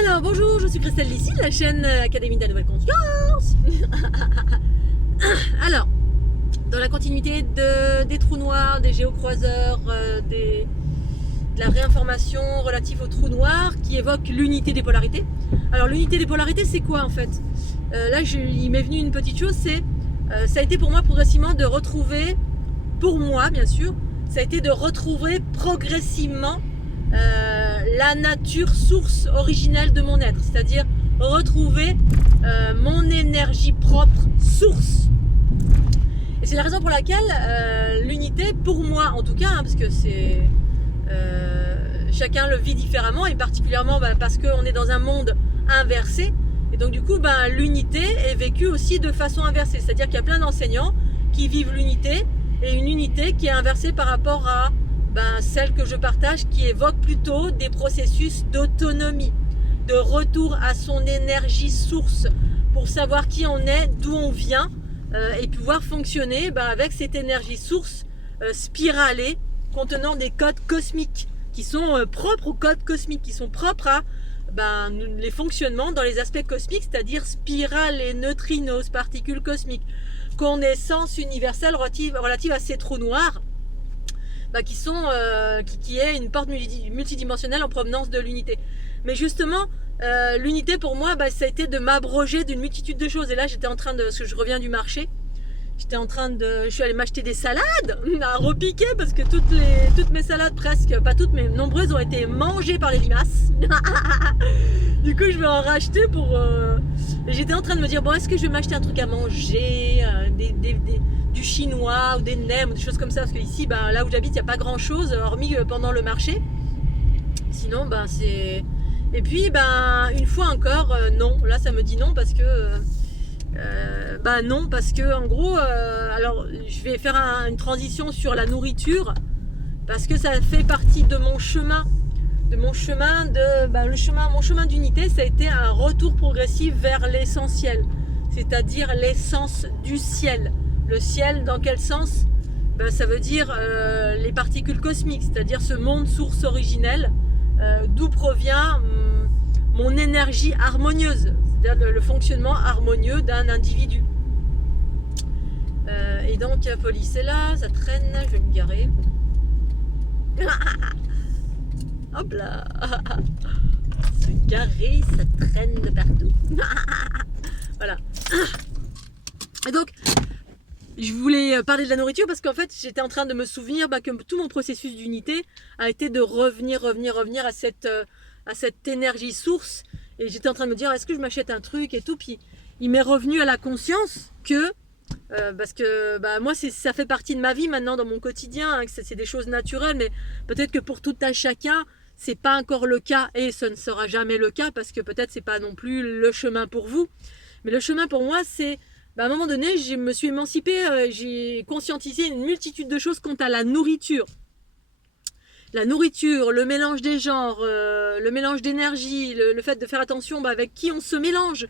Alors bonjour, je suis Christelle Lissy de la chaîne Académie de la Nouvelle Conscience. Alors, dans la continuité des trous noirs, des géocroiseurs, de la réinformation relative aux trous noirs qui évoque l'unité des polarités. Alors l'unité des polarités, c'est quoi en fait? Là, il m'est venu une petite chose, ça a été pour moi progressivement de retrouver, pour moi bien sûr, ça a été de retrouver progressivement la nature source originelle de mon être, c'est-à-dire retrouver mon énergie propre source. Et c'est la raison pour laquelle l'unité, pour moi en tout cas, parce que c'est chacun le vit différemment, et particulièrement parce qu'on est dans un monde inversé, et donc du coup l'unité est vécue aussi de façon inversée, c'est-à-dire qu'il y a plein d'enseignants qui vivent l'unité, et une unité qui est inversée par rapport à celle que je partage, qui évoque plutôt des processus d'autonomie, de retour à son énergie source, pour savoir qui on est, d'où on vient, et pouvoir fonctionner avec cette énergie source spiralée, contenant des codes cosmiques, qui sont propres aux codes cosmiques, qui sont propres à les fonctionnements dans les aspects cosmiques, c'est-à-dire spirales et neutrinos, particules cosmiques, connaissance universelle relative à ces trous noirs, qui est une porte multidimensionnelle en provenance de l'unité. Mais justement, l'unité pour moi, ça a été de m'abroger d'une multitude de choses. Et là, j'étais en train de, parce que je reviens du marché, je suis allée m'acheter des salades à repiquer, parce que toutes mes salades, presque, pas toutes, mais nombreuses, ont été mangées par les limaces. Du coup, je vais en racheter et j'étais en train de me dire, bon, est-ce que je vais m'acheter un truc à manger, du chinois ou des nems, des choses comme ça, parce que ici, là où j'habite, il n'y a pas grand-chose, hormis pendant le marché. Sinon, c'est... Et puis, une fois encore, non. Là, ça me dit non, parce que... non, parce que en gros, alors je vais faire une transition sur la nourriture, parce que ça fait partie de mon chemin, mon chemin d'unité. Ça a été un retour progressif vers l'essentiel, c'est-à-dire l'essence du ciel. Le ciel, dans quel sens? Ça veut dire les particules cosmiques, c'est-à-dire ce monde source originel, d'où provient mon énergie harmonieuse, c'est-à-dire le fonctionnement harmonieux d'un individu. Et donc, la police est là, ça traîne, je vais me garer. Hop là. Se garer, ça traîne de partout. Voilà. Et donc, je voulais parler de la nourriture parce qu'en fait, j'étais en train de me souvenir que tout mon processus d'unité a été de revenir à cette énergie source. Et j'étais en train de me dire, est-ce que je m'achète un truc et tout. Puis il m'est revenu à la conscience que, parce que moi, ça fait partie de ma vie maintenant, dans mon quotidien, que c'est des choses naturelles, mais peut-être que pour tout un chacun, c'est pas encore le cas, et ce ne sera jamais le cas, parce que peut-être c'est pas non plus le chemin pour vous. Mais le chemin pour moi, c'est... à un moment donné, je me suis émancipée, j'ai conscientisé une multitude de choses quant à la nourriture. La nourriture, le mélange des genres, le mélange d'énergie, le fait de faire attention avec qui on se mélange.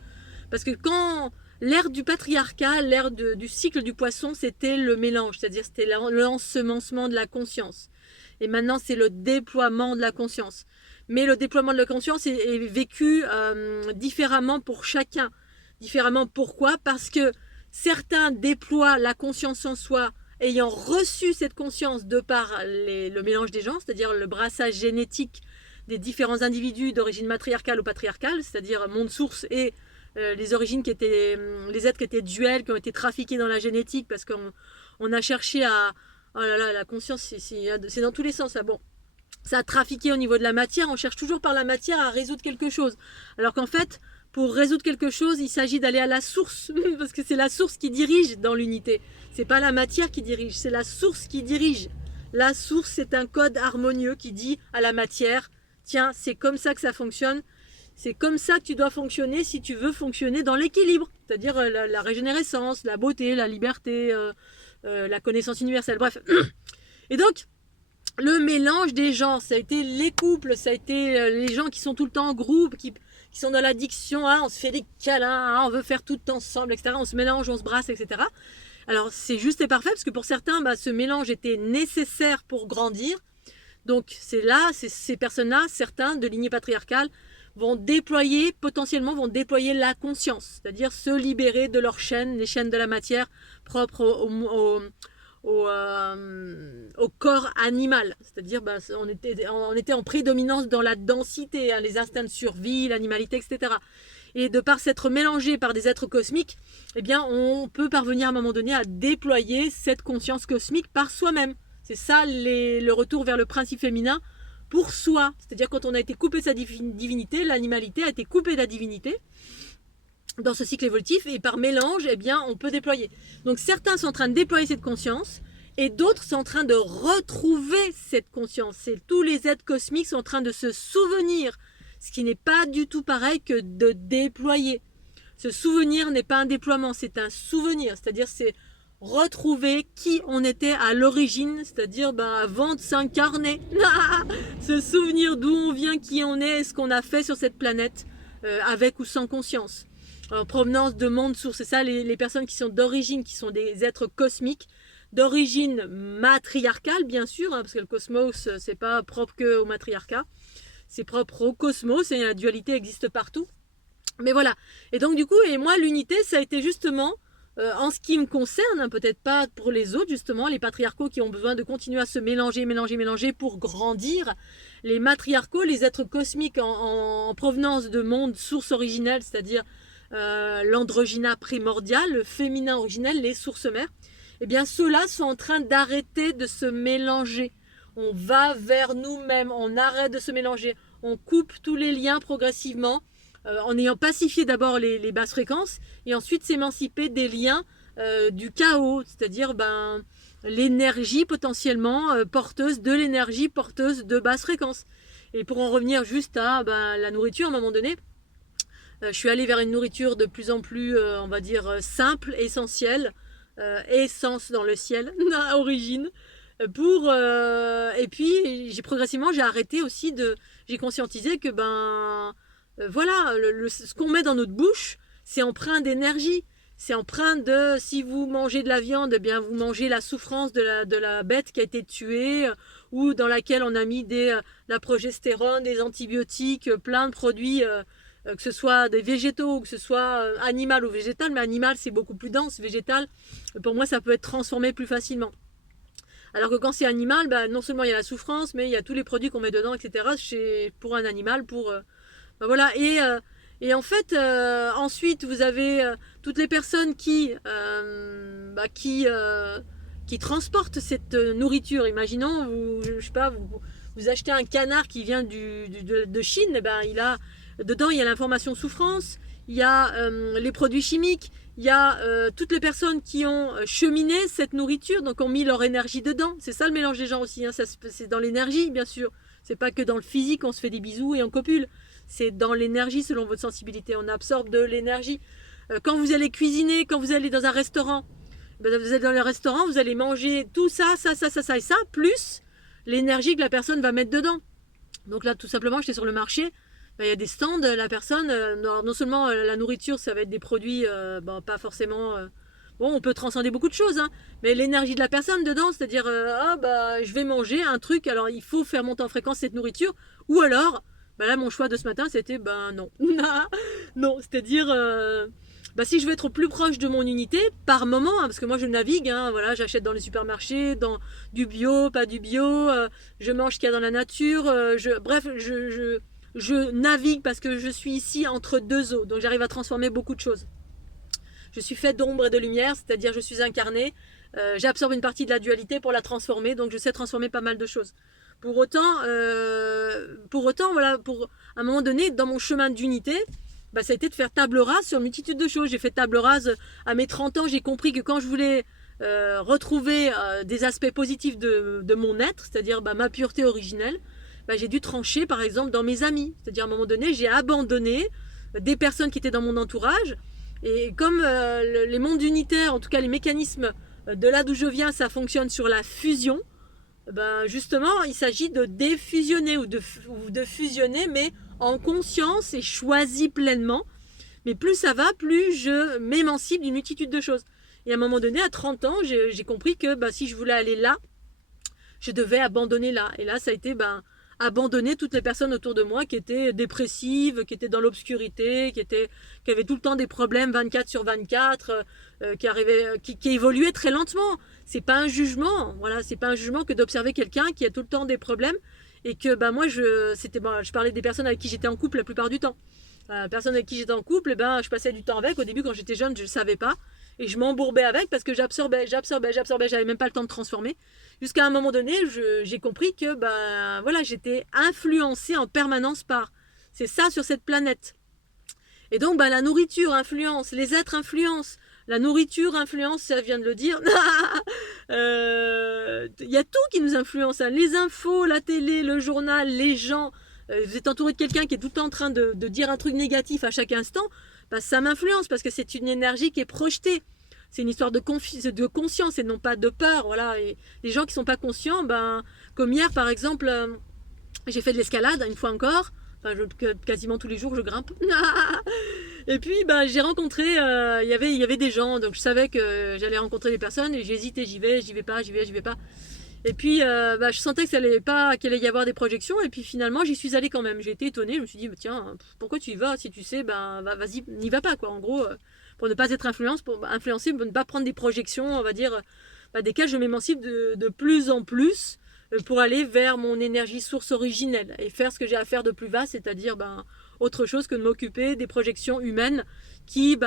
Parce que quand l'ère du patriarcat, l'ère du cycle du poisson, c'était le mélange, c'est-à-dire c'était l'ensemencement de la conscience. Et maintenant, c'est le déploiement de la conscience. Mais le déploiement de la conscience est vécu différemment pour chacun. Différemment, pourquoi? Parce que certains déploient la conscience en soi, ayant reçu cette conscience de par le mélange des genres, c'est-à-dire le brassage génétique des différents individus d'origine matriarcale ou patriarcale, c'est-à-dire monde source et les origines qui étaient, les êtres qui étaient duels, qui ont été trafiqués dans la génétique, parce qu'on a cherché à... Oh là là, la conscience, c'est dans tous les sens, là. Bon, ça a trafiqué au niveau de la matière, on cherche toujours par la matière à résoudre quelque chose. Alors qu'en fait, pour résoudre quelque chose, il s'agit d'aller à la source, parce que c'est la source qui dirige dans l'unité. C'est pas la matière qui dirige, c'est la source qui dirige. La source, c'est un code harmonieux qui dit à la matière, tiens, c'est comme ça que ça fonctionne, c'est comme ça que tu dois fonctionner si tu veux fonctionner dans l'équilibre, c'est-à-dire la régénérescence, la beauté, la liberté, la connaissance universelle, bref. Et donc, le mélange des genres, ça a été les couples, ça a été les gens qui sont tout le temps en groupe, qui sont dans l'addiction, on se fait des câlins, on veut faire tout ensemble, etc. On se mélange, on se brasse, etc. Alors c'est juste et parfait, parce que pour certains, ce mélange était nécessaire pour grandir. Donc c'est là, ces personnes-là, certains de lignée patriarcale, potentiellement vont déployer la conscience, c'est-à-dire se libérer de leurs chaînes, les chaînes de la matière propres au corps animal. C'est-à-dire on était en prédominance dans la densité, hein, les instincts de survie, l'animalité, etc. Et de par s'être mélangé par des êtres cosmiques, eh bien, on peut parvenir à un moment donné à déployer cette conscience cosmique par soi-même. C'est ça le retour vers le principe féminin pour soi. C'est-à-dire quand on a été coupé de sa divinité, l'animalité a été coupée de la divinité dans ce cycle évolutif et par mélange, eh bien, on peut déployer. Donc certains sont en train de déployer cette conscience et d'autres sont en train de retrouver cette conscience. Et tous les êtres cosmiques sont en train de se souvenir, ce qui n'est pas du tout pareil que de déployer. Ce souvenir n'est pas un déploiement, c'est un souvenir, c'est-à-dire c'est retrouver qui on était à l'origine, c'est-à-dire avant de s'incarner. Se souvenir d'où on vient, qui on est, et ce qu'on a fait sur cette planète, avec ou sans conscience. En provenance de monde source, c'est ça les personnes qui sont d'origine, qui sont des êtres cosmiques, d'origine matriarcale bien sûr, hein, parce que le cosmos c'est pas propre qu'au matriarcat, c'est propre au cosmos et la dualité existe partout. Mais voilà, et donc du coup, et moi l'unité ça a été justement, en ce qui me concerne, hein, peut-être pas pour les autres justement, les patriarcaux qui ont besoin de continuer à se mélanger pour grandir, les matriarcaux, les êtres cosmiques en provenance de monde source originelle, c'est-à-dire l'androgyna primordial, le féminin originel, les sources mères, eh bien ceux-là sont en train d'arrêter de se mélanger. On va vers nous-mêmes, on arrête de se mélanger, on coupe tous les liens progressivement, en ayant pacifié d'abord les basses fréquences, et ensuite s'émanciper des liens du chaos, c'est-à-dire l'énergie potentiellement porteuse de l'énergie porteuse de basses fréquences. Et pour en revenir juste à la nourriture, à un moment donné, je suis allée vers une nourriture de plus en plus, on va dire, simple, essentielle, essence dans le ciel, à origine. Et puis, j'ai arrêté aussi j'ai conscientisé que, voilà, ce qu'on met dans notre bouche, c'est empreint d'énergie. C'est empreint de, si vous mangez de la viande, eh bien, vous mangez la souffrance de la bête qui a été tuée, ou dans laquelle on a mis la progestérone, des antibiotiques, plein de produits, que ce soit des végétaux ou que ce soit animal ou végétal, mais animal c'est beaucoup plus dense, végétal, pour moi ça peut être transformé plus facilement. Alors que quand c'est animal, non seulement il y a la souffrance, mais il y a tous les produits qu'on met dedans, etc. Pour un animal, voilà. Et en fait, ensuite vous avez toutes les personnes qui transportent cette nourriture. Imaginons, je sais pas, vous achetez un canard qui vient de Chine, dedans il y a l'information souffrance, il y a les produits chimiques, il y a toutes les personnes qui ont cheminé cette nourriture, donc ont mis leur énergie dedans. C'est ça le mélange des genres aussi, hein. C'est dans l'énergie bien sûr. C'est pas que dans le physique on se fait des bisous et on copule. C'est dans l'énergie selon votre sensibilité. On absorbe de l'énergie. Quand vous allez cuisiner, quand vous allez dans un restaurant, vous êtes dans le restaurant, vous allez manger tout ça, et ça, plus l'énergie que la personne va mettre dedans. Donc là, tout simplement, j'étais sur le marché. Il y a des stands, la personne, non seulement la nourriture, ça va être des produits, pas forcément... bon, on peut transcender beaucoup de choses, hein, mais l'énergie de la personne dedans, c'est-à-dire, je vais manger un truc, alors il faut faire monter en fréquence cette nourriture, ou alors, là, mon choix de ce matin, c'était, non. Non, c'est-à-dire, si je veux être plus proche de mon unité, par moment, hein, parce que moi je navigue, hein, voilà, j'achète dans les supermarchés, dans du bio, pas du bio, je mange ce qu'il y a dans la nature, je navigue parce que je suis ici entre deux eaux, donc j'arrive à transformer beaucoup de choses. Je suis faite d'ombre et de lumière, c'est-à-dire je suis incarnée, j'absorbe une partie de la dualité pour la transformer, donc je sais transformer pas mal de choses. Pour autant, voilà, pour à un moment donné, dans mon chemin d'unité, ça a été de faire table rase sur une multitude de choses. J'ai fait table rase à mes 30 ans, j'ai compris que quand je voulais retrouver des aspects positifs de mon être, c'est-à-dire ma pureté originelle, j'ai dû trancher par exemple dans mes amis. C'est-à-dire à un moment donné, j'ai abandonné des personnes qui étaient dans mon entourage. Et comme les mondes unitaires, en tout cas les mécanismes de là d'où je viens, ça fonctionne sur la fusion, justement, il s'agit de défusionner ou de fusionner, mais en conscience et choisi pleinement. Mais plus ça va, plus je m'émancipe d'une multitude de choses. Et à un moment donné, à 30 ans, j'ai compris que si je voulais aller là, je devais abandonner là. Et là, ça a été abandonné toutes les personnes autour de moi qui étaient dépressives, qui étaient dans l'obscurité, qui avaient tout le temps des problèmes 24 sur 24, qui évoluaient très lentement. C'est pas un jugement, voilà, c'est pas un jugement que d'observer quelqu'un qui a tout le temps des problèmes et que moi je parlais des personnes avec qui j'étais en couple la plupart du temps. Personne avec qui j'étais en couple, je passais du temps avec. Au début, quand j'étais jeune, je ne savais pas. Et je m'embourbais avec parce que j'absorbais. J'avais même pas le temps de transformer. Jusqu'à un moment donné, j'ai compris que voilà, j'étais influencée en permanence par. C'est ça sur cette planète. Et donc, la nourriture influence, les êtres influencent. La nourriture influence, ça vient de le dire. Y a tout qui nous influence. Hein. Les infos, la télé, le journal, les gens. Vous êtes entouré de quelqu'un qui est tout le temps en train de dire un truc négatif à chaque instant, ça m'influence parce que c'est une énergie qui est projetée. C'est une histoire de conscience et non pas de peur. Voilà. Et les gens qui ne sont pas conscients, comme hier par exemple, j'ai fait de l'escalade une fois encore. Quasiment tous les jours je grimpe. Et puis j'ai rencontré, il y avait des gens, donc je savais que j'allais rencontrer des personnes et j'ai hésité, j'y vais pas. Et puis je sentais que qu'il allait y avoir des projections et puis finalement j'y suis allée quand même. J'ai été étonnée, je me suis dit tiens, pourquoi tu y vas si tu sais, vas-y, n'y va pas quoi. En gros, pour ne pas être influencé, pour ne pas prendre des projections, on va dire, desquelles je m'émancipe de plus en plus pour aller vers mon énergie source originelle et faire ce que j'ai à faire de plus vaste, c'est-à-dire autre chose que de m'occuper des projections humaines qui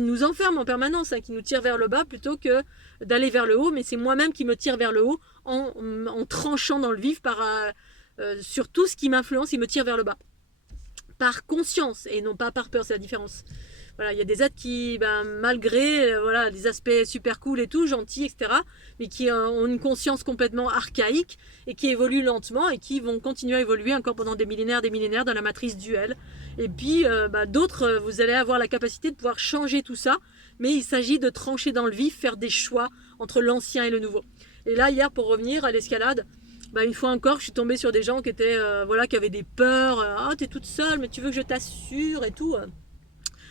nous enferment en permanence, qui nous tirent vers le bas plutôt que d'aller vers le haut. Mais c'est moi-même qui me tire vers le haut en tranchant dans le vif sur tout ce qui m'influence, il me tire vers le bas. Par conscience et non pas par peur, c'est la différence. Voilà, il y a des êtres qui, malgré des aspects super cool et tout, gentils, etc., mais qui ont une conscience complètement archaïque et qui évoluent lentement et qui vont continuer à évoluer encore pendant des millénaires dans la matrice duelle. Et puis d'autres, vous allez avoir la capacité de pouvoir changer tout ça, mais il s'agit de trancher dans le vif, faire des choix entre l'ancien et le nouveau. Et là, hier, pour revenir à l'escalade, une fois encore, je suis tombée sur des gens qui étaient, qui avaient des peurs. Ah, t'es toute seule, mais tu veux que je t'assure et tout.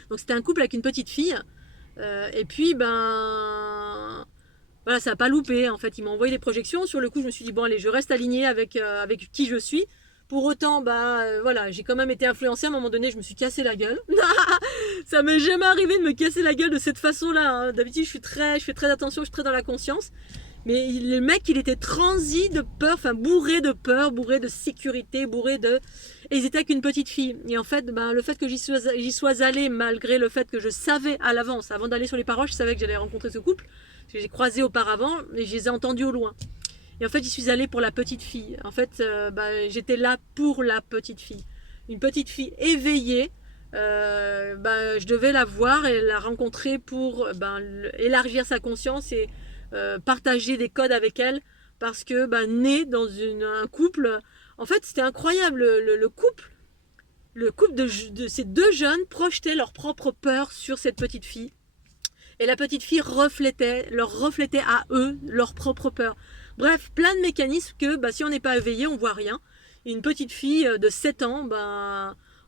Donc c'était un couple avec une petite fille. Et puis, ça n'a pas loupé. En fait, ils m'ont envoyé des projections. Sur le coup, je me suis dit, bon, allez, je reste alignée avec qui je suis. Pour autant, j'ai quand même été influencée. À un moment donné, je me suis cassé la gueule. Ça m'est jamais arrivé de me casser la gueule de cette façon-là. Hein. D'habitude, je fais très attention, je suis très dans la conscience. Mais le mec, il était transi de peur, bourré de peur, bourré de sécurité, Et ils étaient avec une petite fille. Et en fait, le fait que j'y sois allée, malgré le fait que je savais à l'avance, avant d'aller sur les paroles, je savais que j'allais rencontrer ce couple, parce que j'ai croisé auparavant, et je les ai entendus au loin. Et en fait, j'y suis allée pour la petite fille. En fait, j'étais là pour la petite fille. Une petite fille éveillée. Je devais la voir et la rencontrer pour élargir sa conscience et partager des codes avec elle, parce que née dans un couple, en fait c'était incroyable, le couple de ces deux jeunes projetait leur propre peur sur cette petite fille, et la petite fille leur reflétait à eux leur propre peur. Bref, plein de mécanismes que si on n'est pas éveillé, on voit rien. Et une petite fille de 7 ans,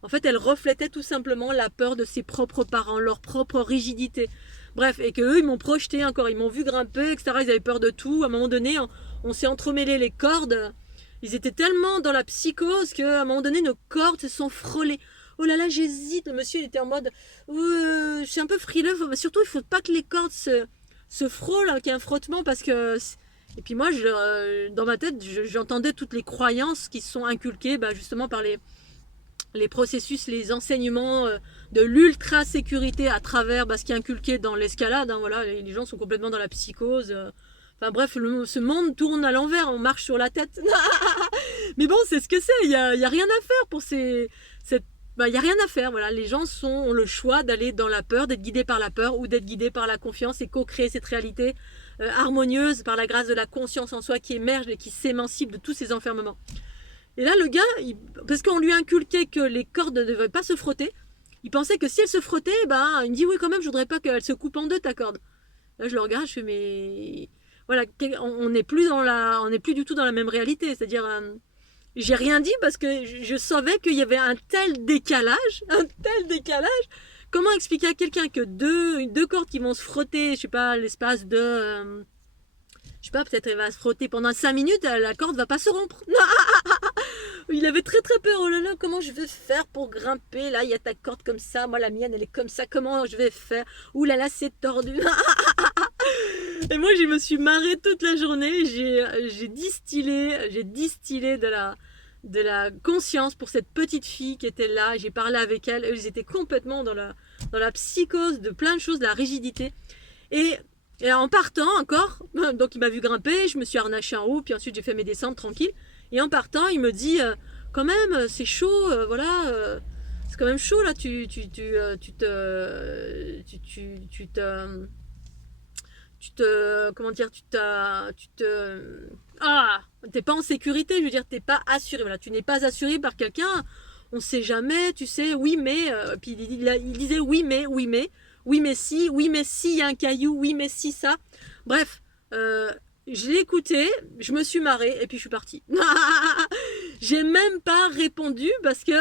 en fait elle reflétait tout simplement la peur de ses propres parents, leur propre rigidité. Bref, et qu'eux, ils m'ont projeté encore, ils m'ont vu grimper, etc. Ils avaient peur de tout. À un moment donné, on s'est entremêlé les cordes. Ils étaient tellement dans la psychose qu'à un moment donné, nos cordes se sont frôlées. Oh là là, j'hésite. Le monsieur, il était en mode, je suis un peu frileux. Surtout, il ne faut pas que les cordes se frôlent, qu'il y ait un frottement, parce que... Et puis moi, dans ma tête, j'entendais toutes les croyances qui se sont inculquées justement par les processus, les enseignements de l'ultra-sécurité à travers ce qui est inculqué dans l'escalade. Hein, voilà, les gens sont complètement dans la psychose. Bref, ce monde tourne à l'envers, on marche sur la tête. Mais bon, c'est ce que c'est, il n'y a rien à faire pour il n'y a rien à faire, voilà. Les gens ont le choix d'aller dans la peur, d'être guidés par la peur ou d'être guidés par la confiance et co-créer cette réalité harmonieuse par la grâce de la conscience en soi qui émerge et qui s'émancipe de tous ces enfermements. Et là, le gars, parce qu'on lui a inculqué que les cordes ne devaient pas se frotter, il pensait que si elle se frottait, il me dit oui, quand même, je voudrais pas qu'elle se coupe en deux, ta corde. Là, je le regarde, je fais mais voilà, on n'est plus du tout dans la même réalité. C'est-à-dire, j'ai rien dit parce que je savais qu'il y avait un tel décalage. Comment expliquer à quelqu'un que deux cordes qui vont se frotter, je sais pas, l'espace de je sais pas, peut-être elle va se frotter pendant 5 minutes, la corde va pas se rompre. Il avait très très peur. Oh là là, comment je vais faire pour grimper? Là, il y a ta corde comme ça. Moi, la mienne, elle est comme ça. Comment je vais faire? Ouh là là, c'est tordu. Et moi, je me suis marrée toute la journée. J'ai distillé de la conscience pour cette petite fille qui était là. J'ai parlé avec elle. Ils étaient complètement dans la psychose de plein de choses, de la rigidité. Et en partant encore, donc il m'a vu grimper, je me suis harnaché en haut, puis ensuite j'ai fait mes descentes tranquilles. Et en partant, il me dit quand même, c'est chaud, voilà, c'est quand même chaud là, comment dire, t'es pas en sécurité, je veux dire, t'es pas assuré, voilà, tu n'es pas assuré par quelqu'un, on sait jamais, tu sais, oui mais, puis il disait oui mais si, il y a un caillou, oui mais si ça, bref, je l'ai écouté, je me suis marrée et puis je suis partie. J'ai même pas répondu parce que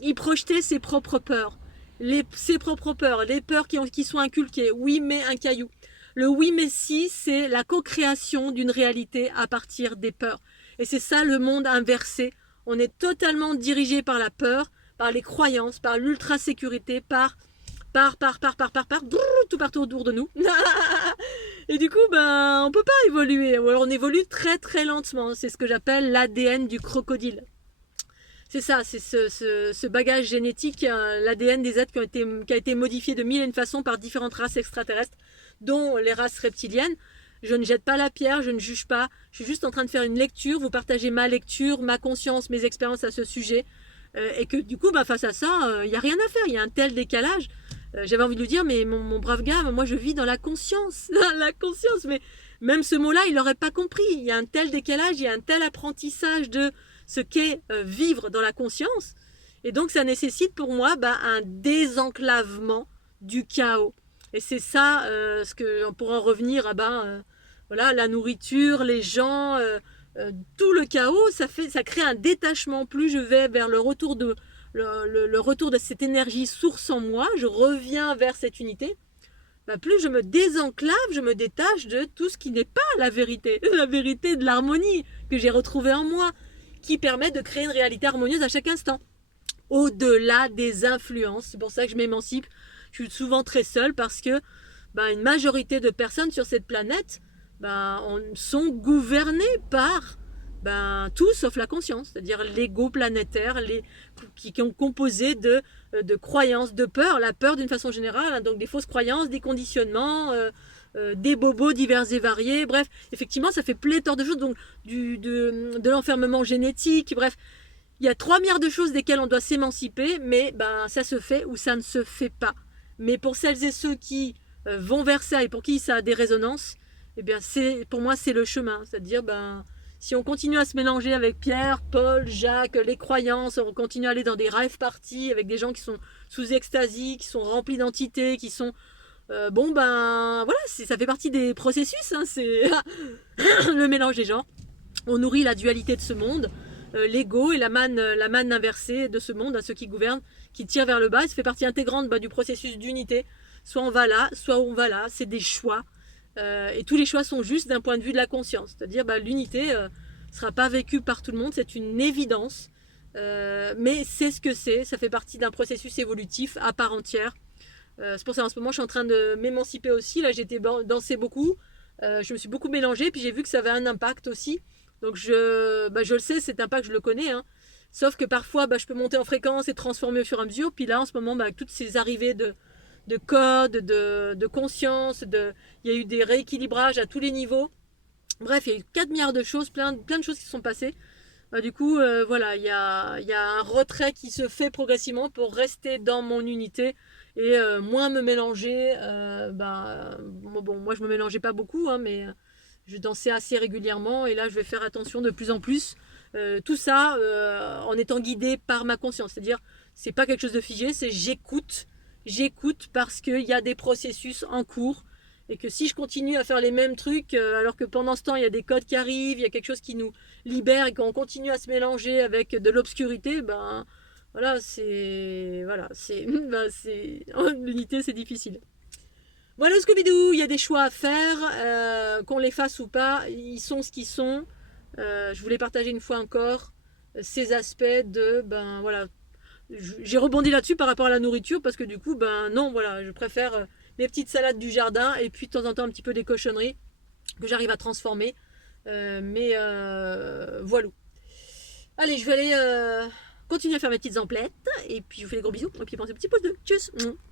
il projetait ses propres peurs, ses propres peurs, les peurs qui sont inculquées, oui mais un caillou. Le oui mais si, c'est la co-création d'une réalité à partir des peurs. Et c'est ça le monde inversé. On est totalement dirigé par la peur, par les croyances, par l'ultra-sécurité, tout partout autour de nous. Et du coup, ben, on peut pas évoluer. Ou alors on évolue très très lentement. C'est ce que j'appelle l'ADN du crocodile. C'est ça, c'est ce bagage génétique, l'ADN des êtres qui a été modifié de mille et une façons par différentes races extraterrestres, dont les races reptiliennes. Je ne jette pas la pierre, je ne juge pas. Je suis juste en train de faire une lecture, vous partagez ma lecture, ma conscience, mes expériences à ce sujet. Et que du coup, bah, face à ça, il n'y a rien à faire. Il y a un tel décalage. J'avais envie de lui dire, mais mon brave gars, moi je vis dans la conscience. La conscience, mais même ce mot-là, il n'aurait pas compris. Il y a un tel décalage, il y a un tel apprentissage de ce qu'est vivre dans la conscience. Et donc ça nécessite pour moi un désenclavement du chaos. Et c'est ça, ce que, pour en revenir à voilà, la nourriture, les gens, tout le chaos, ça crée un détachement. Plus je vais vers le retour de cette énergie source en moi, je reviens vers cette unité, plus je me désenclave, je me détache de tout ce qui n'est pas la vérité de l'harmonie que j'ai retrouvée en moi, qui permet de créer une réalité harmonieuse à chaque instant, au-delà des influences. C'est pour ça que je m'émancipe. Je suis souvent très seule parce que une majorité de personnes sur cette planète sont gouvernées par tout sauf la conscience, c'est-à-dire l'ego planétaire, qui sont composés de croyances, de peur, la peur d'une façon générale, hein, donc des fausses croyances, des conditionnements, des bobos divers et variés, bref, effectivement ça fait pléthore de choses, donc de l'enfermement génétique, bref, il y a 3 milliards de choses desquelles on doit s'émanciper, mais ça se fait ou ça ne se fait pas. Mais pour celles et ceux qui vont vers ça et pour qui ça a des résonances, eh bien pour moi c'est le chemin, c'est-à-dire si on continue à se mélanger avec Pierre, Paul, Jacques, les croyances, on continue à aller dans des rave parties avec des gens qui sont sous extasie, qui sont remplis d'entités, qui sont... voilà, ça fait partie des processus, hein, c'est le mélange des gens. On nourrit la dualité de ce monde, l'ego et la manne inversée de ce monde, à ceux qui gouvernent, qui tire vers le bas. Ça fait partie intégrante du processus d'unité. Soit on va là, soit on va là, c'est des choix. Et tous les choix sont justes d'un point de vue de la conscience. C'est-à-dire l'unité ne sera pas vécue par tout le monde, c'est une évidence. Mais c'est ce que c'est, ça fait partie d'un processus évolutif à part entière. C'est pour ça en ce moment je suis en train de m'émanciper aussi. Là j'étais dansé beaucoup, je me suis beaucoup mélangée, puis j'ai vu que ça avait un impact aussi. Donc je le sais, cet impact je le connais. Hein. Sauf que parfois je peux monter en fréquence et transformer au fur et à mesure. Puis là en ce moment avec toutes ces arrivées de code, de conscience, il y a eu des rééquilibrages à tous les niveaux. Bref, il y a eu 4 milliards de choses, plein de choses qui se sont passées. Du coup, voilà, il y a un retrait qui se fait progressivement pour rester dans mon unité et moins me mélanger. Moi, je me mélangeais pas beaucoup, hein, mais je dansais assez régulièrement et là, je vais faire attention de plus en plus. Tout ça en étant guidé par ma conscience. C'est-à-dire, c'est pas quelque chose de figé, c'est j'écoute parce qu'il y a des processus en cours et que si je continue à faire les mêmes trucs alors que pendant ce temps il y a des codes qui arrivent, il y a quelque chose qui nous libère et qu'on continue à se mélanger avec de l'obscurité, l'unité c'est difficile. Voilà Scooby-Doo, il y a des choix à faire, qu'on les fasse ou pas, ils sont ce qu'ils sont. Je voulais partager une fois encore ces aspects de, ben voilà, j'ai rebondi là-dessus par rapport à la nourriture parce que du coup, ben non, voilà, je préfère mes petites salades du jardin et puis de temps en temps un petit peu des cochonneries que j'arrive à transformer. Voilà. Allez, je vais aller continuer à faire mes petites emplettes et puis je vous fais des gros bisous et puis pensez un petit pouce bleu. Tchuss.